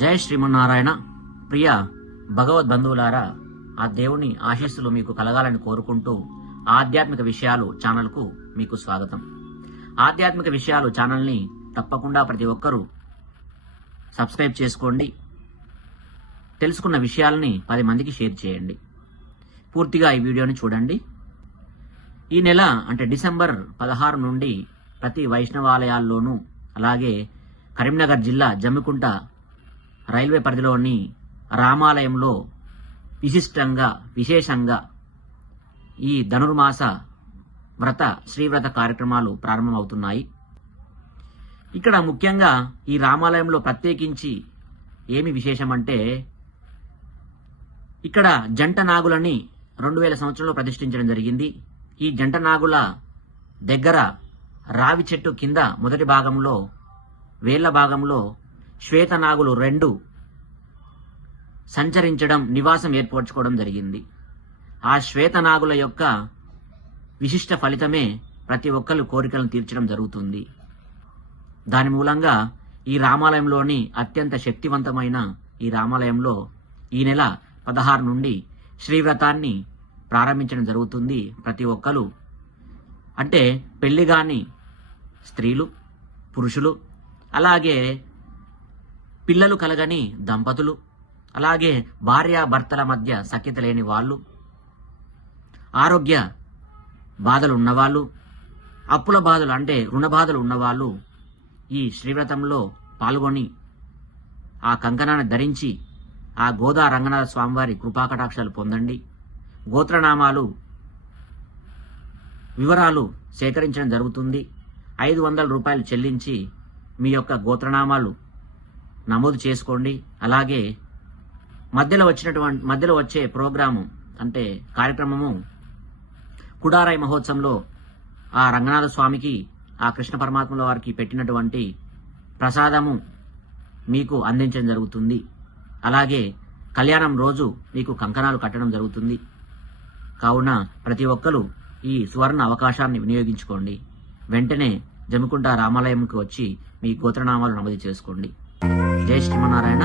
జై శ్రీమన్నారాయణ. ప్రియ భగవద్బంధువులారా, ఆ దేవుని ఆశీస్సులు మీకు కలగాలని కోరుకుంటూ ఆధ్యాత్మిక విషయాలు ఛానల్కు మీకు స్వాగతం. ఆధ్యాత్మిక విషయాలు ఛానల్ని తప్పకుండా ప్రతి ఒక్కరూ సబ్స్క్రైబ్ చేసుకోండి. తెలుసుకున్న విషయాలని 10 మందికి షేర్ చేయండి. పూర్తిగా ఈ వీడియోని చూడండి. ఈ నెల అంటే డిసెంబర్ 16 నుండి ప్రతి వైష్ణవాలయాల్లోనూ, అలాగే కరీంనగర్ జిల్లా జమ్మికుంట రైల్వే పరిధిలోని రామాలయంలో విశేషంగా ఈ ధనుర్మాస శ్రీవ్రత కార్యక్రమాలు ప్రారంభమవుతున్నాయి. ఇక్కడ ముఖ్యంగా ఈ రామాలయంలో ప్రత్యేకించి ఏమి విశేషమంటే, ఇక్కడ జంట నాగులని 2000 సంవత్సరంలో ప్రతిష్ఠించడం జరిగింది. ఈ జంట నాగుల దగ్గర రావి చెట్టు కింద మొదటి భాగంలో, వేళ్ల భాగంలో శ్వేతనాగులు 2 సంచరించడం, నివాసం ఏర్పరచుకోవడం జరిగింది. ఆ శ్వేతనాగుల యొక్క విశిష్ట ఫలితమే ప్రతి ఒక్కరు కోరికలను తీర్చడం జరుగుతుంది. దాని మూలంగా ఈ రామాలయంలోని అత్యంత శక్తివంతమైన ఈ రామాలయంలో ఈ నెల 16 నుండి శ్రీవ్రతాన్ని ప్రారంభించడం జరుగుతుంది. ప్రతి ఒక్కరు అంటే పెళ్లిగాని స్త్రీలు, పురుషులు, అలాగే పిల్లలు కలగని దంపతులు, అలాగే భార్యాభర్తల మధ్య సఖ్యత లేని వాళ్ళు, ఆరోగ్య బాధలు ఉన్నవాళ్ళు, అప్పుల బాధలు అంటే రుణ బాధలు ఉన్నవాళ్ళు ఈ శ్రీవ్రతంలో పాల్గొని ఆ కంకణాన్ని ధరించి ఆ గోదా రంగనాథ స్వామివారి కృపాకటాక్షాలు పొందండి. గోత్రనామాలు వివరాలు సేకరించడం జరుగుతుంది. 500 రూపాయలు చెల్లించి మీ యొక్క గోత్రనామాలు నమోదు చేసుకోండి. అలాగే మధ్యలో వచ్చే ప్రోగ్రాము అంటే కార్యక్రమము కుడారాయి మహోత్సవంలో ఆ రంగనాథ స్వామికి, ఆ కృష్ణ పరమాత్మల వారికి పెట్టినటువంటి ప్రసాదము మీకు అందించడం జరుగుతుంది. అలాగే కళ్యాణం రోజు మీకు కంకణాలు కట్టడం జరుగుతుంది. కావున ప్రతి ఒక్కరూ ఈ సువర్ణ అవకాశాన్ని వినియోగించుకోండి. వెంటనే జమ్మికుంట రామాలయంకి వచ్చి మీ గోత్రనామాలు నమోదు చేసుకోండి. జై శ్రీమన్నారాయణ.